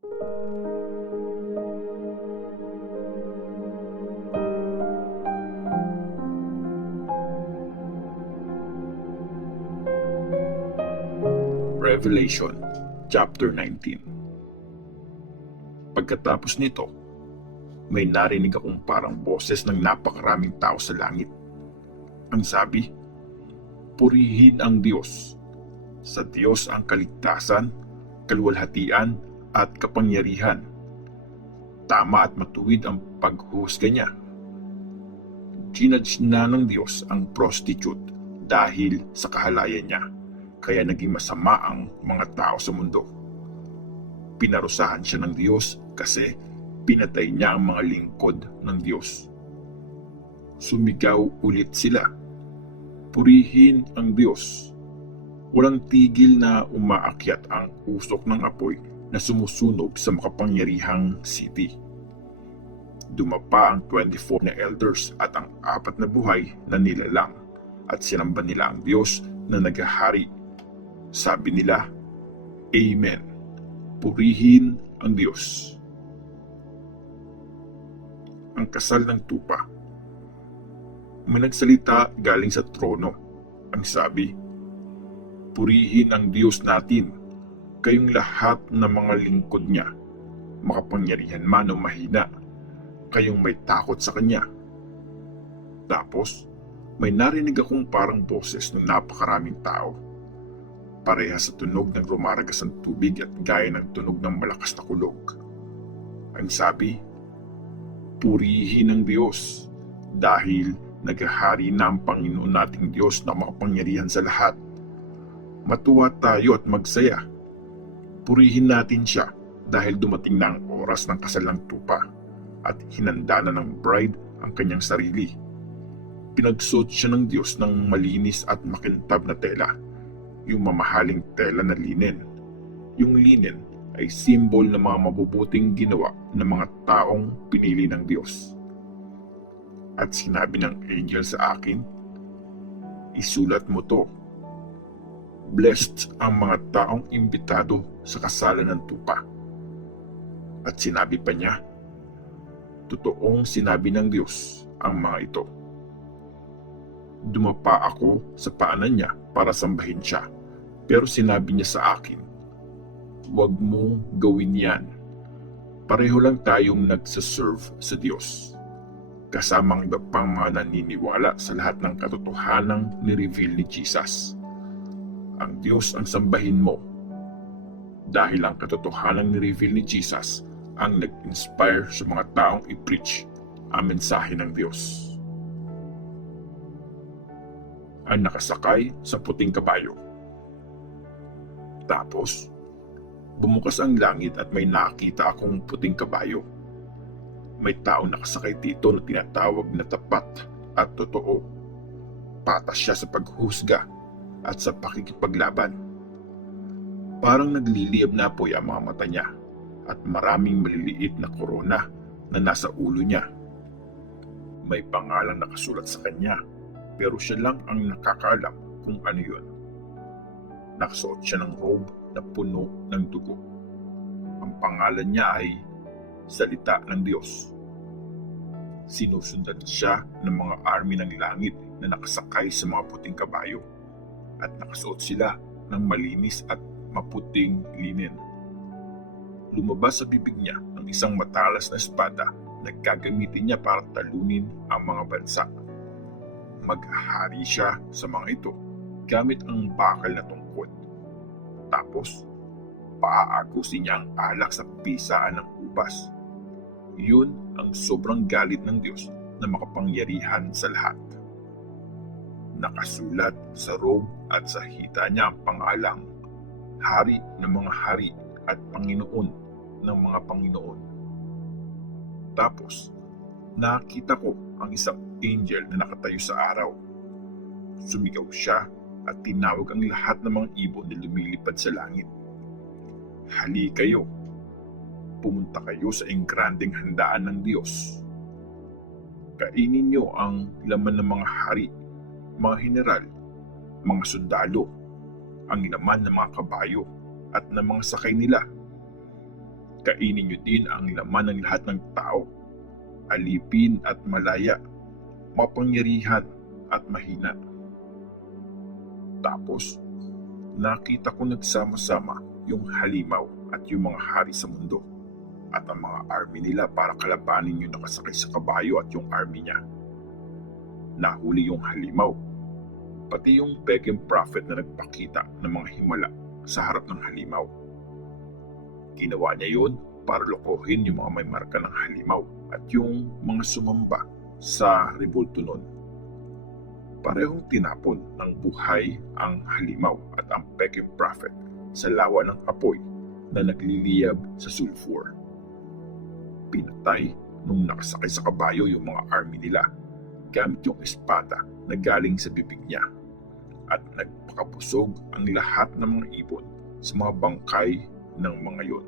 Revelation chapter 19. Pagkatapos nito, may narinig akong parang boses ng napakaraming tao sa langit. Ang sabi, "Purihin ang Diyos. Sa Diyos ang kaligtasan, kaluwalhatian at kapangyarihan. Tama at matuwid ang paghuhusga niya. Ginudge na ng Diyos ang prostitute dahil sa kahalayan niya, kaya naging masama ang mga tao sa mundo. Pinarusahan siya ng Diyos kasi pinatay niya ang mga lingkod ng Diyos." Sumigaw ulit sila, "Purihin ang Diyos." Walang tigil na umaakyat ang usok ng apoy na sumusunog sa makapangyarihang city. Dumapa ang 24 na elders at ang 4 na buhay na nilalang at sinamba nila ang Diyos na naghahari. Sabi nila, "Amen. Purihin ang Diyos." Ang kasal ng tupa. May nagsalita galing sa trono. Ang sabi, "Purihin ang Diyos natin, kayong lahat na mga lingkod niya, makapangyarihan man o mahina, kayong may takot sa Kanya." Tapos, may narinig akong parang boses ng napakaraming tao. Parehas sa tunog ng rumaragas ng tubig at gaya ng tunog ng malakas na kulog. Ang sabi, "Purihin ang Diyos, dahil naghahari na ang Panginoon nating Diyos na makapangyarihan sa lahat. Matuwa tayo at magsaya. Purihin natin siya dahil dumating na ang oras ng kasal ng tupa at hinanda na ng bride ang kanyang sarili. Pinagsuot siya ng Diyos ng malinis at makintab na tela, yung mamahaling tela na linen. Yung linen ay simbol ng mga mabubuting ginawa ng mga taong pinili ng Diyos. At sinabi ng angel sa akin, "Isulat mo to. Blessed ang mga taong imbitado sa kasalan ng tupa." At sinabi pa niya, totoong sinabi ng Diyos ang mga ito. Dumapa ako sa paanan niya para sambahin siya, pero sinabi niya sa akin, "Huwag mong gawin yan. Pareho lang tayong nagsaserve sa Diyos, kasamang iba pang mga naniniwala sa lahat ng katotohanang ni-reveal ni Jesus. Ang Diyos ang sambahin mo, dahil ang katotohanang ni-reveal ni Jesus ang nag-inspire sa mga taong i-preach ang mensahe ng Diyos." Ang nakasakay sa puting kabayo. Tapos, bumukas ang langit at may nakita akong puting kabayo. May taong nakasakay dito na tinatawag na tapat at totoo. Patas siya sa paghusga at sa pakikipaglaban. Parang nagliliyab na apoy ang mga mata niya at maraming maliliit na korona na nasa ulo niya. May pangalang nakasulat sa kanya, pero siya lang ang nakakaalam kung ano yun. Nakasuot siya ng robe na puno ng dugo. Ang pangalan niya ay Salita ng Diyos. Sinusundan siya ng mga army ng langit na nakasakay sa mga puting kabayo at nakasuot sila ng malinis at maputing linen. Lumabas sa bibig niya ang isang matalas na espada na gagamitin niya para talunin ang mga bansa. Maghahari siya sa mga ito gamit ang bakal na tungkod. Tapos, paaagusin niya ang alak sa pisaan ng ubas. Yun ang sobrang galit ng Diyos na makapangyarihan sa lahat. Nakasulat sa robe at sa hita niya ang pangalang Hari ng mga hari at Panginoon ng mga Panginoon. Tapos, nakita ko ang isang angel na nakatayo sa araw. Sumigaw siya at tinawag ang lahat ng mga ibon na lumilipad sa langit. "Hali kayo, pumunta kayo sa engrandeng handaan ng Diyos. Kainin niyo ang laman ng mga hari, mga heneral, mga sundalo, ang laman ng mga kabayo at ng mga sakay nila. Kainin niyo din ang laman ng lahat ng tao, alipin at malaya, mapangyarihan at mahina. Tapos, nakita ko nagsama-sama yung halimaw at yung mga hari sa mundo at ang mga army nila para kalabanin yung nakasakay sa kabayo at yung army niya. Nahuli yung halimaw, pati yung pagan prophet na nagpakita ng mga himala sa harap ng halimaw. Ginawa niya yun para lokohin yung mga may marka ng halimaw at yung mga sumamba sa rebulto nun. Parehong tinapon ng buhay ang halimaw at ang pagan prophet sa lawa ng apoy na nagliliyab sa sulfur. Pinatay nung nakasakay sa kabayo yung mga army nila gamit yung espada na galing sa bibig niya at nagpakabusog ang lahat ng mga ibon sa mga bangkay ng mga yon.